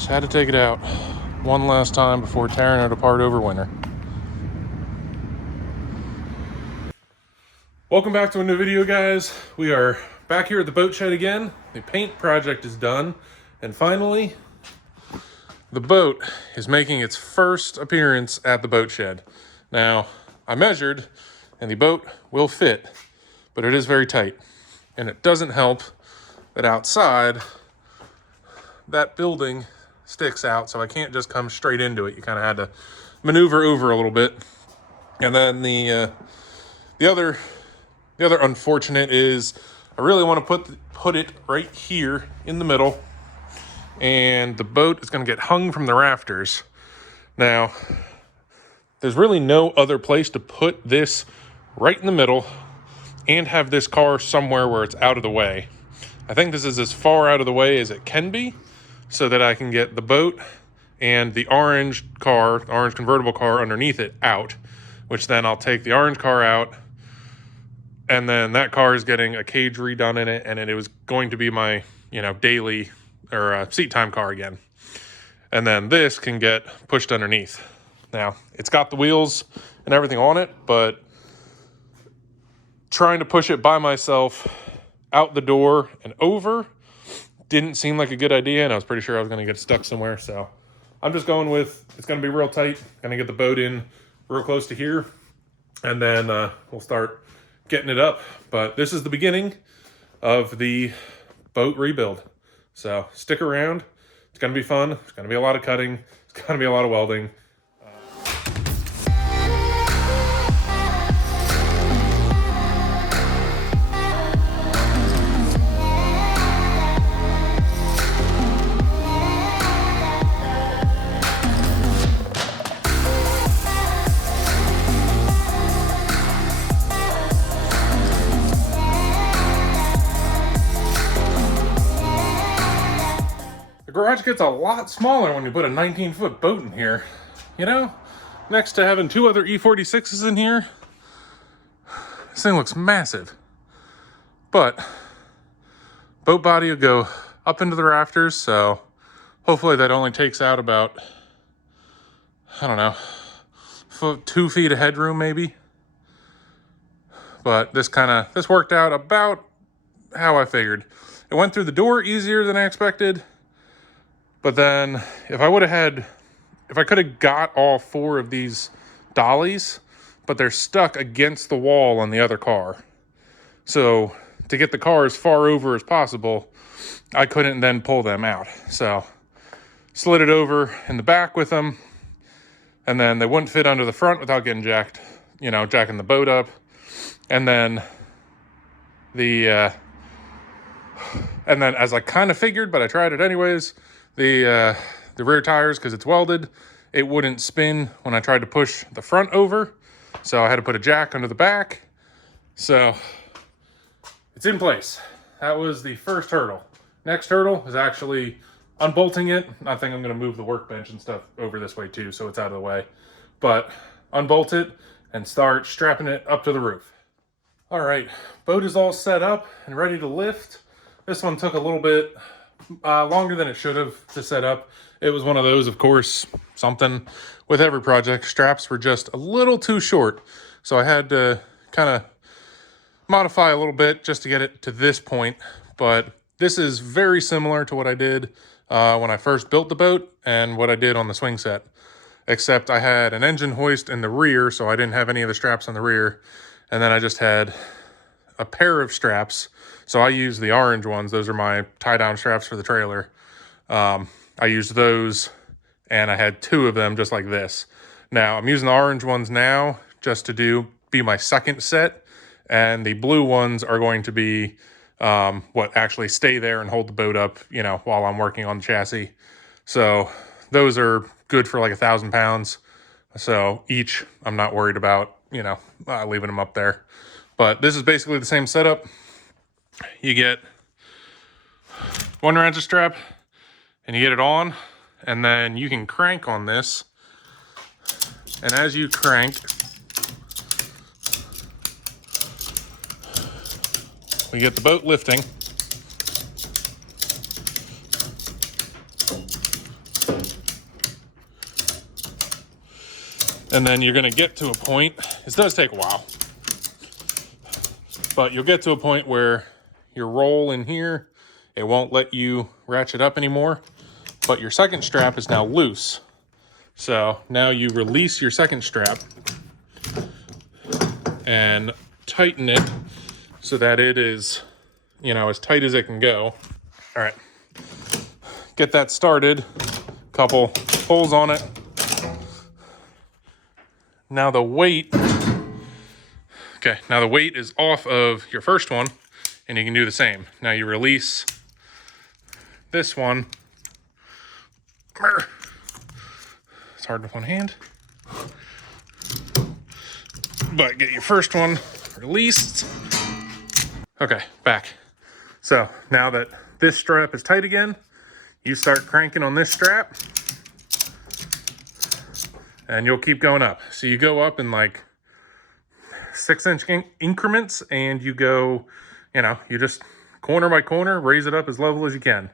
Just had to take it out one last time before tearing it apart over winter. Welcome back to a new video, guys. We are back here at the boat shed again. The paint project is done, and finally the boat is making its first appearance at the boat shed. Now, I measured and the boat will fit, but it is very tight. And it doesn't help that outside that building sticks out, so I can't just come straight into it. You kind of had to maneuver over a little bit. And then the other unfortunate is I really want to put it right here in the middle, and the boat is going to get hung from the rafters. Now, there's really no other place to put this right in the middle and have this car somewhere where it's out of the way. I think this is as far out of the way as it can be so that I can get the boat and the orange convertible car underneath it out, which then I'll take the orange car out, and then that car is getting a cage redone in it, and it was going to be my, daily or seat time car again. And then this can get pushed underneath. Now, it's got the wheels and everything on it, but trying to push it by myself out the door and over didn't seem like a good idea, and I was pretty sure I was going to get stuck somewhere. So I'm just going with, it's going to be real tight. Going to get the boat in real close to here, and then we'll start getting it up. But this is the beginning of the boat rebuild. So stick around. It's going to be fun. It's going to be a lot of cutting. It's going to be a lot of welding. The garage gets a lot smaller when you put a 19-foot boat in here. Next to having two other E46s in here, this thing looks massive. But boat body will go up into the rafters, so hopefully that only takes out about, 2 feet of headroom maybe. But this worked out about how I figured. It went through the door easier than I expected. But then if I could have got all 4 of these dollies, but they're stuck against the wall on the other car. So to get the car as far over as possible, I couldn't then pull them out. So slid it over in the back with them, and then they wouldn't fit under the front without getting jacked, jacking the boat up. And then and then as I kind of figured, but I tried it anyways, the rear tires, because it's welded, it wouldn't spin when I tried to push the front over. So I had to put a jack under the back. So it's in place. That was the first hurdle. Next hurdle is actually unbolting it. I think I'm going to move the workbench and stuff over this way too, so it's out of the way. But unbolt it and start strapping it up to the roof. All right, boat is all set up and ready to lift. This one took a little bit longer than it should have to set up. It was one of those, of course, something with every project. Straps were just a little too short, so I had to kind of modify a little bit just to get it to this point. But this is very similar to what I did when I first built the boat and what I did on the swing set, except I had an engine hoist in the rear, so I didn't have any of the straps on the rear, and then I just had a pair of straps. So I used the orange ones. Those are my tie-down straps for the trailer. I used those, and I had 2 of them just like this. Now, I'm using the orange ones now just to be my second set, and the blue ones are going to be what actually stay there and hold the boat up, while I'm working on the chassis. So those are good for like 1,000 pounds. So each, I'm not worried about, leaving them up there. But this is basically the same setup. You get one ratchet strap and you get it on, and then you can crank on this. And as you crank, we get the boat lifting. And then you're gonna get to a point, this does take a while, but you'll get to a point where your roll in here, it won't let you ratchet up anymore, but your second strap is now loose. So now you release your second strap and tighten it so that it is, you know, as tight as it can go. All right, get that started, couple pulls on it. Now the weight, okay, now the weight is off of your first one, and you can do the same. Now you release this one. It's hard with one hand, but get your first one released. Okay, back. So now that this strap is tight again, you start cranking on this strap and you'll keep going up. So you go up in like 6-inch increments, and you go, you know, you just corner by corner, raise it up as level as you can.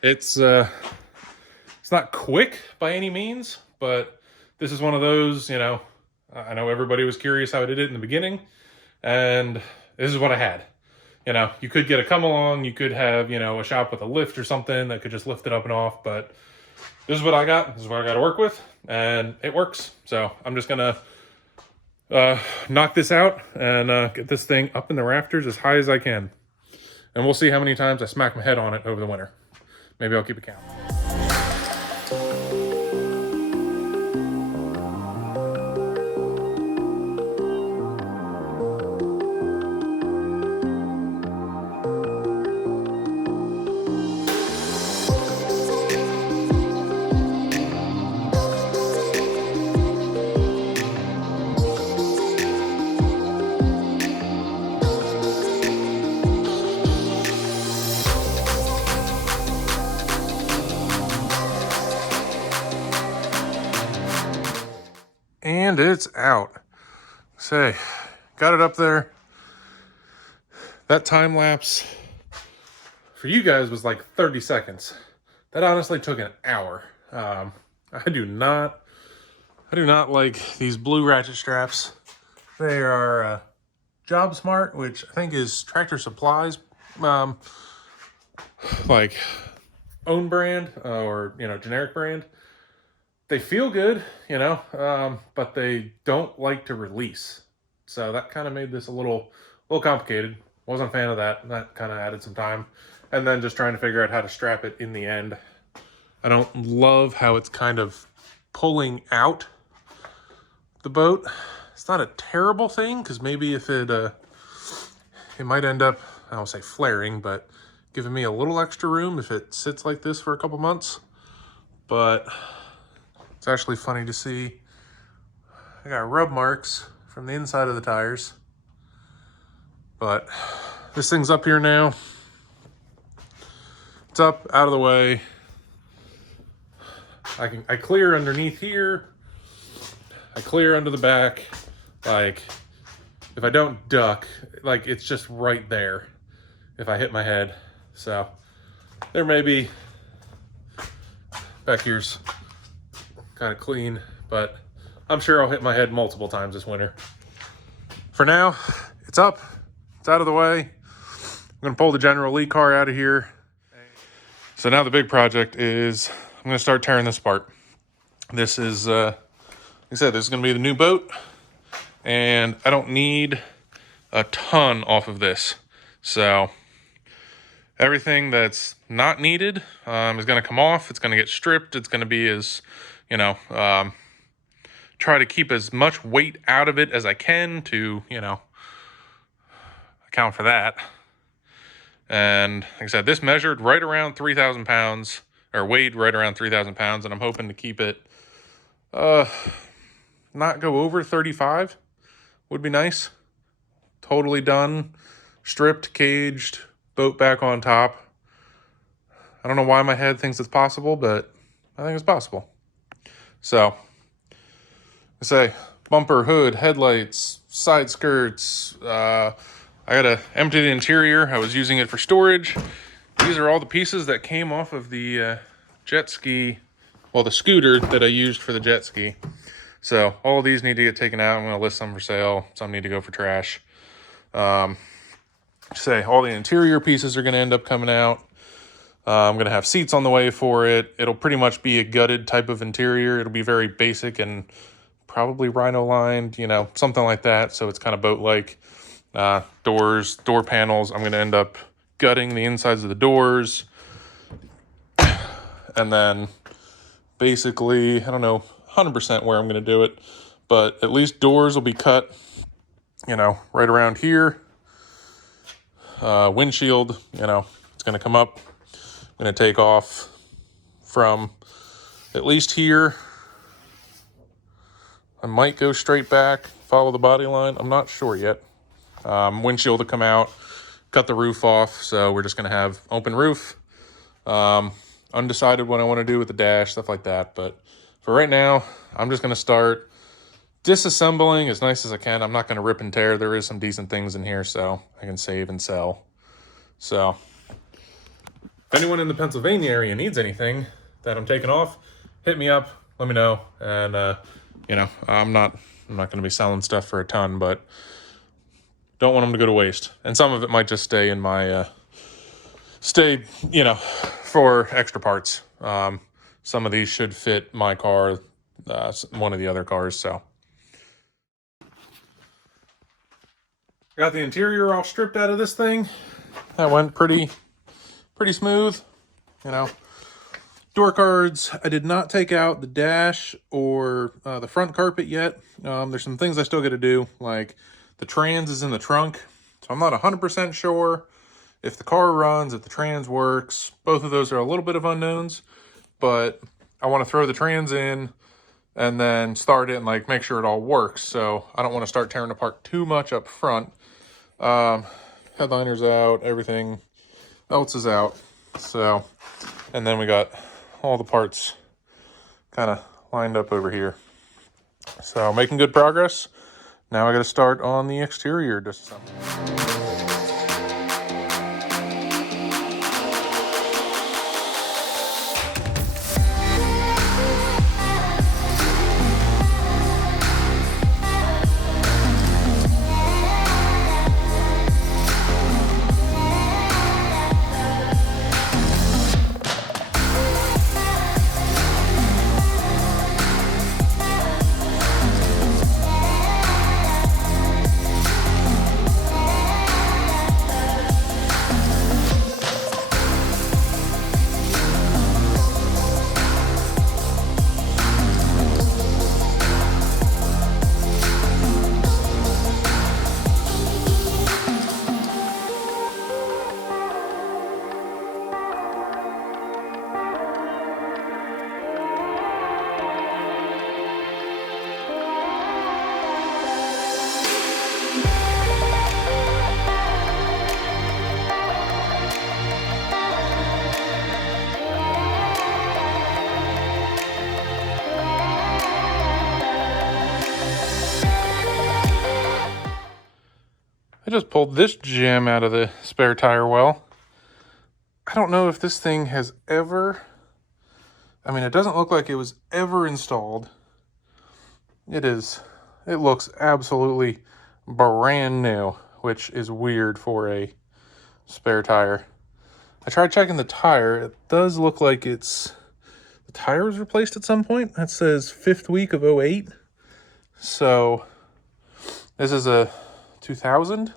It's not quick by any means, but this is one of those, you know, I know everybody was curious how I did it in the beginning, and this is what I had. You know, you could get a come along, you could have, you know, a shop with a lift or something that could just lift it up and off, but this is what I got. This is what I got to work with, and it works. So I'm just gonna knock this out and get this thing up in the rafters as high as I can. And we'll see how many times I smack my head on it over the winter. Maybe I'll keep a count. And it's out. Say, got it up there. That time lapse for you guys was like 30 seconds. That honestly took an hour. I do not like these blue ratchet straps. They are Job Smart, which I think is Tractor Supply's like own brand or, you know, generic brand. They feel good, you know, but they don't like to release. So that kind of made this a little complicated. Wasn't a fan of that. That kind of added some time. And then just trying to figure out how to strap it in the end. I don't love how it's kind of pulling out the boat. It's not a terrible thing, because maybe if it might end up, I don't say flaring, but giving me a little extra room if it sits like this for a couple months. But it's actually funny to see. I got rub marks from the inside of the tires. But this thing's up here now. It's up, out of the way. I clear underneath here. I clear under the back. Like, if I don't duck, like, it's just right there if I hit my head. So there may be, back here's kind of clean, but I'm sure I'll hit my head multiple times this winter. For now, it's up, it's out of the way. I'm gonna pull the General Lee car out of here. So now the big project is I'm gonna start tearing this apart. This is, like I said, this is gonna be the new boat, and I don't need a ton off of this. So everything that's not needed is gonna come off. It's gonna get stripped. It's gonna be as, you know, try to keep as much weight out of it as I can to, you know, account for that. And like I said, this measured right around 3,000 pounds, or weighed right around 3,000 pounds, and I'm hoping to keep it, not go over 35 would be nice. Totally done, stripped, caged, boat back on top. I don't know why my head thinks it's possible, but I think it's possible. So, I say, bumper, hood, headlights, side skirts. I gotta empty the interior. I was using it for storage. These are all the pieces that came off of the jet ski, well, the scooter that I used for the jet ski. So all of these need to get taken out. I'm going to list some for sale. Some need to go for trash. Say all the interior pieces are going to end up coming out. I'm going to have seats on the way for it. It'll pretty much be a gutted type of interior. It'll be very basic and probably rhino lined, you know, something like that. So it's kind of boat-like. Doors, door panels. I'm going to end up gutting the insides of the doors. And then basically, I don't know 100% where I'm going to do it, but at least doors will be cut, you know, right around here. Windshield, you know, it's going to come up. I'm going to take off from at least here. I might go straight back, follow the body line. I'm not sure yet. Windshield to come out, cut the roof off. So we're just going to have open roof. Undecided what I want to do with the dash, stuff like that. But for right now, I'm just going to start disassembling as nice as I can. I'm not going to rip and tear. There is some decent things in here, so I can save and sell. So if anyone in the Pennsylvania area needs anything that I'm taking off, hit me up, let me know. And, you know, I'm not going to be selling stuff for a ton, but don't want them to go to waste. And some of it might just stay in my, you know, for extra parts. Some of these should fit my car, one of the other cars, so. Got the interior all stripped out of this thing. That went pretty smooth, you know. Door cards, I did not take out the dash or the front carpet yet. There's some things I still got to do, like the trans is in the trunk, so I'm not 100% sure if the car runs, if the trans works. Both of those are a little bit of unknowns, but I want to throw the trans in and then start it and like make sure it all works. So I don't want to start tearing apart too much up front. Headliner's out, everything else is out. So, and then we got all the parts kind of lined up over here. So making good progress. Now I got to start on the exterior disassembly. I just pulled this gem out of the spare tire well. I don't know if this thing has ever, I mean, it doesn't look like it was ever installed. It looks absolutely brand new, which is weird for a spare tire. I tried checking the tire. It does look like the tire was replaced at some point. That says 5th week of 08. So this is a 2000.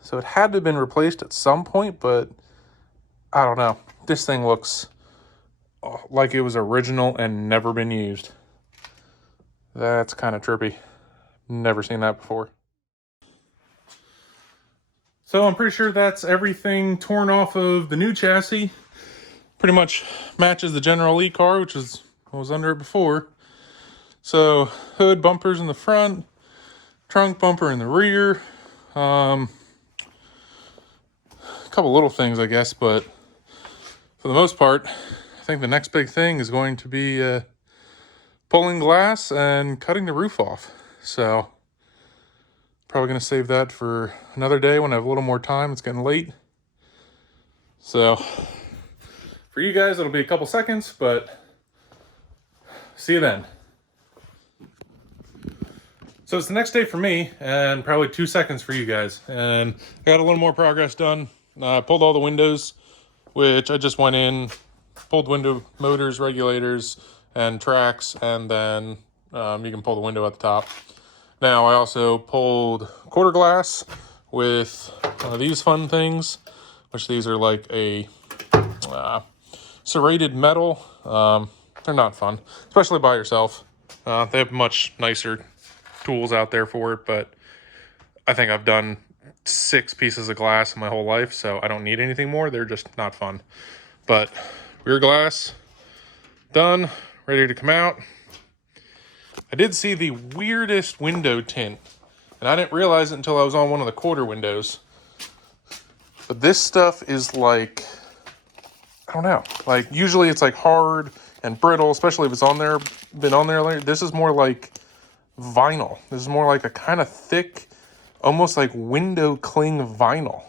So it had to have been replaced at some point, but I don't know. This thing looks like it was original and never been used. That's kind of trippy. Never seen that before. So I'm pretty sure that's everything torn off of the new chassis. Pretty much matches the General Lee car, which was under it before. So hood, bumpers in the front, trunk bumper in the rear. A couple little things, I guess, but for the most part, I think the next big thing is going to be pulling glass and cutting the roof off. So probably going to save that for another day when I have a little more time. It's getting late. So for you guys, it'll be a couple seconds, but see you then. So it's the next day for me, and probably 2 seconds for you guys. And I got a little more progress done. I pulled all the windows, which I just went in, pulled window motors, regulators, and tracks, and then you can pull the window at the top. Now I also pulled quarter glass with one of these fun things, which these are like a serrated metal. They're not fun, especially by yourself. They have much nicer tools out there for it, but I think I've done 6 pieces of glass in my whole life, so I don't need anything more. They're just not fun. But rear glass done, ready to come out. I did see the weirdest window tint, and I didn't realize it until I was on one of the quarter windows. But this stuff is like, I don't know, like usually it's like hard and brittle, especially if it's been on there later. This is more like vinyl. This is more like a kind of thick, almost like window cling vinyl.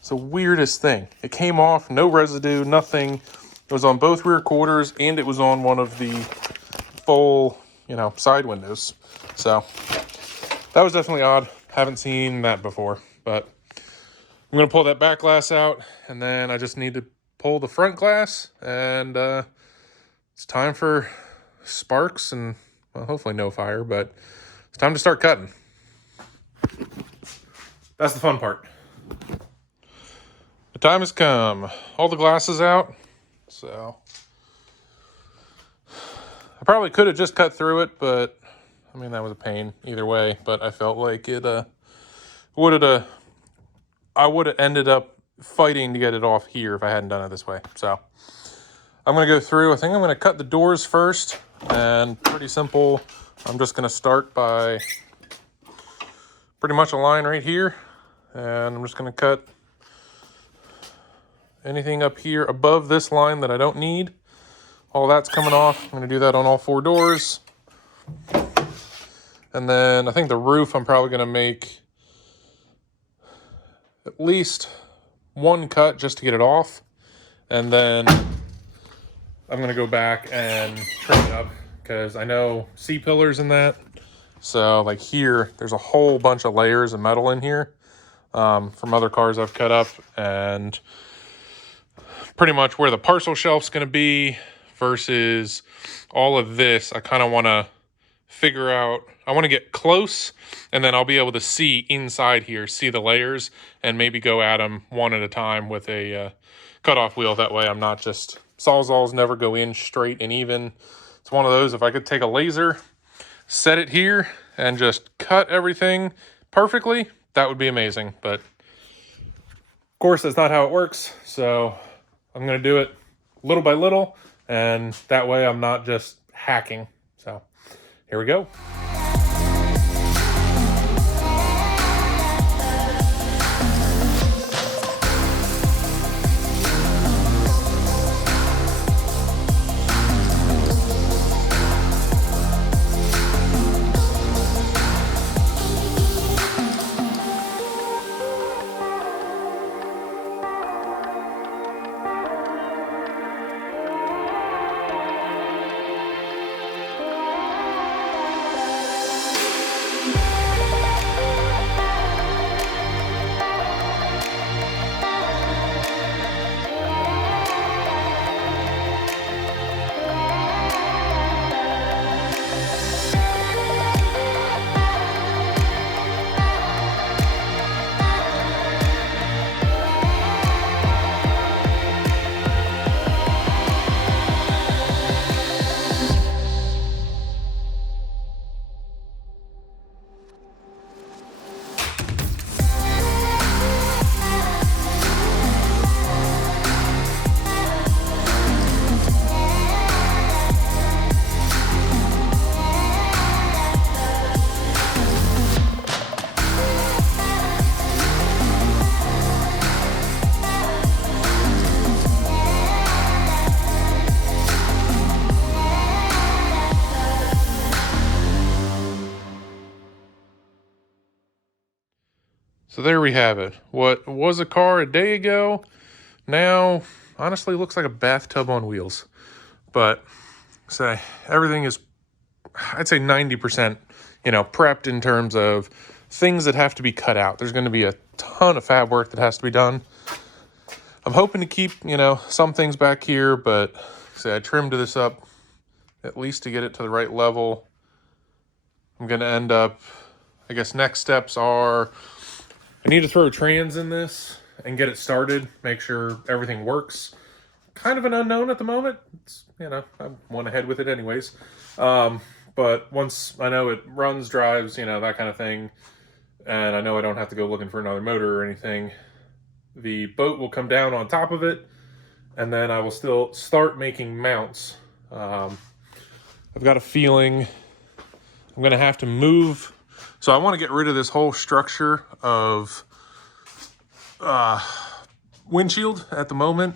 It's the weirdest thing. It came off, no residue, nothing. It was on both rear quarters, and it was on one of the full, side windows. So that was definitely odd. Haven't seen that before, but I'm going to pull that back glass out, and then I just need to pull the front glass, and it's time for sparks and, well, hopefully no fire, but it's time to start cutting. That's the fun part. The time has come. All the glass is out, so I probably could have just cut through it, but I mean, that was a pain either way, but I felt like it I would have ended up fighting to get it off here if I hadn't done it this way. So I'm going to go through. I think I'm going to cut the doors first, and pretty simple. I'm just going to start by pretty much a line right here, and I'm just going to cut anything up here above this line that I don't need. All that's coming off. I'm going to do that on all 4 doors. And then I think the roof, I'm probably going to make at least 1 cut just to get it off. And then I'm going to go back and trim it up, because I know C-pillars in that. So like here, there's a whole bunch of layers of metal in here from other cars I've cut up. And pretty much where the parcel shelf's going to be versus all of this, I kind of want to figure out. I want to get close, and then I'll be able to see inside here, see the layers, and maybe go at them one at a time with a cutoff wheel. That way I'm not just, Sawzalls never go in straight and even. It's one of those, if I could take a laser, set it here, and just cut everything perfectly, that would be amazing. But of course, that's not how it works. So I'm going to do it little by little, and that way I'm not just hacking. So here we go. So there we have it. What was a car a day ago, now honestly looks like a bathtub on wheels. But say everything is, I'd say 90%, prepped in terms of things that have to be cut out. There's going to be a ton of fab work that has to be done. I'm hoping to keep, some things back here, but say I trimmed this up at least to get it to the right level. I'm going to end up, I guess next steps are I need to throw trans in this and get it started, make sure everything works. Kind of an unknown at the moment. It's, I went ahead with it anyways. But once I know it runs, drives, that kind of thing, and I know I don't have to go looking for another motor or anything, the boat will come down on top of it, and then I will still start making mounts. I've got a feeling I'm going to have to move. So I want to get rid of this whole structure of windshield at the moment.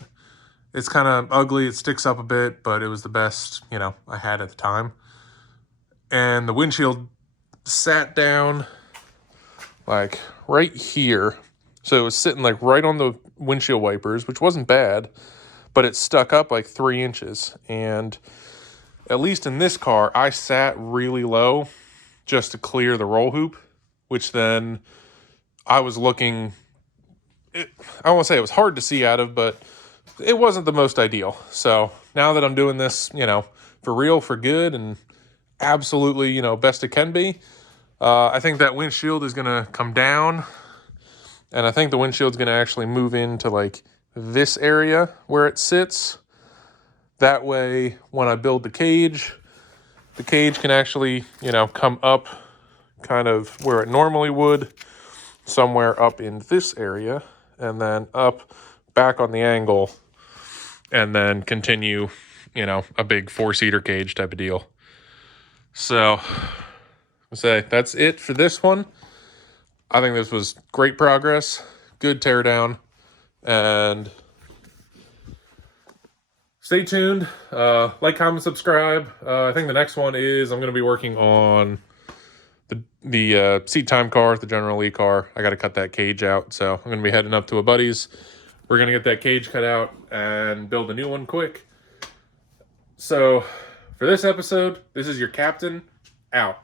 It's kind of ugly. It sticks up a bit, but it was the best, I had at the time. And the windshield sat down like right here. So it was sitting like right on the windshield wipers, which wasn't bad, but it stuck up like 3 inches. And at least in this car, I sat really low just to clear the roll hoop, which then I was looking, I don't want to say it was hard to see out of, but it wasn't the most ideal. So now that I'm doing this, for real, for good, and absolutely, best it can be, I think that windshield is going to come down, and I think the windshield's going to actually move into like this area where it sits. That way, when I build the cage can actually, come up kind of where it normally would, somewhere up in this area, and then up back on the angle, and then continue, a big 4-seater cage type of deal. So, I'll say that's it for this one. I think this was great progress, good teardown, and stay tuned. Like, comment, subscribe. I think the next one is I'm going to be working on the seat time car, the General Lee car. I got to cut that cage out, so I'm going to be heading up to a buddy's. We're going to get that cage cut out and build a new one quick. So for this episode, this is your captain out.